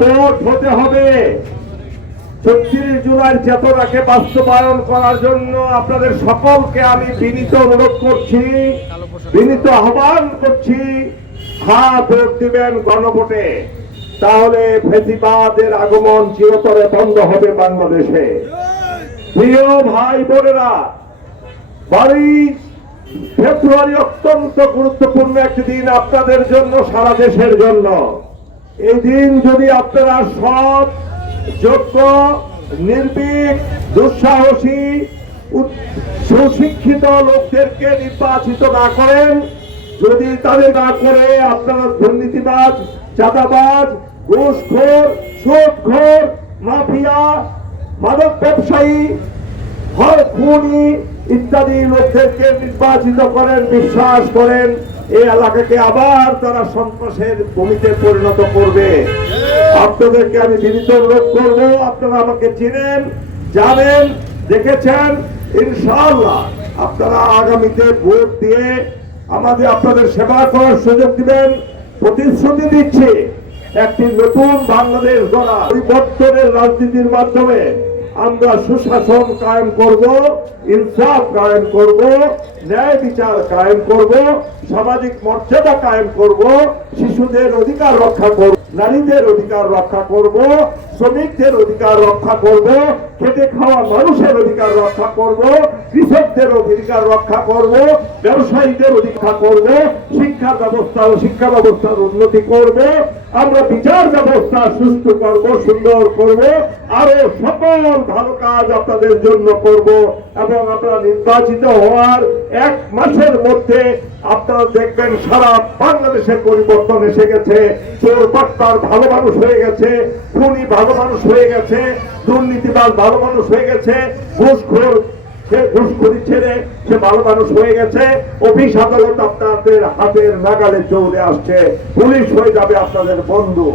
Vote হতে হবে। ৩৬ জুলাইয়ের চেতনাকে বাস্তবায়ন করার জন্য আপনাদের সকলকে আমি বিনীত অনুরোধ করছি, বিনীত আহ্বান করছি, হ্যাঁ ভোট দিবেন গণভোটে। তাহলে ফ্যাসিবাদের আগমন চিরতরে বন্ধ হবে বাংলাদেশে। প্রিয় ভাই বোনেরা, 22 ফেব্রুয়ারি অত্যন্ত গুরুত্বপূর্ণ একটি দিন আপনাদের জন্য, সারা দেশের জন্য। এই দিন যদি আপনারা সৎ, যোগ্য, নির্ভীক, দুঃসাহসী, সুশিক্ষিত লোকদেরকে নির্বাচিত না করেন, যদি তাদের না করে আপনারা দুর্নীতিবাজ, চাঁদাবাজ, ঘুষখোর, সুদখোর, মাফিয়া, মাদক ব্যবসায়ী, খুনি ইত্যাদি লোকদেরকে নির্বাচিত করেন, বিশ্বাস করেন এই এলাকাকে আবার তারা সন্ত্রাসের ভূমিতে পরিণত করবে। আপনাদেরকে আমি বিনীত অনুরোধ করব, আপনারা আমাকে চিনেন, জানেন, দেখেছেন। ইনশাআল্লাহ আপনারা আগামীতে ভোট দিয়ে আপনাদের সেবা করার সুযোগ দিবেন। প্রতিশ্রুতি দিচ্ছি, একটি নতুন বাংলাদেশ গড়া, পরিবর্তনের রাজনীতির মাধ্যমে আমরা সুশাসন কায়েম করব, ইনসাফ কায়েম করব, ন্যায় বিচার কায়েম করব, সামাজিক মর্যাদা কায়েম করব, শিশুদের অধিকার রক্ষা করব, নারীদের অধিকার রক্ষা করব, শ্রমিকদের অধিকার রক্ষা করব, খেটে খাওয়া মানুষের অধিকার রক্ষা করব, কৃষকদের অধিকার রক্ষা করব, ব্যবসায়ীদের অধিকার করব, শিক্ষা ব্যবস্থার উন্নতি করব, আমরা বিচার ব্যবস্থা সুষ্ঠু করব, সুন্দর করব, আরো সকল ভালো কাজ আপনাদের জন্য করব। এবং আপনারা নির্বাচিত হওয়ার 1 মাসের মধ্যে আপনারা দেখবেন সারা বাংলাদেশে পরিবর্তন এসে গেছে। চোর বাটপার ভালো মানুষ হয়ে গেছে, খুনি ভালো মানুষ হয়ে গেছে, দুর্নীতিবাজ ভালো মানুষ হয়ে গেছে, ঘুষখোর ঘুষখোরি ছেড়ে সে ভালো মানুষ হয়ে গেছে। অফিস আদালত আপনাদের হাতের নাগালে চলে আসছে, পুলিশ হয়ে যাবে আপনাদের বন্ধু।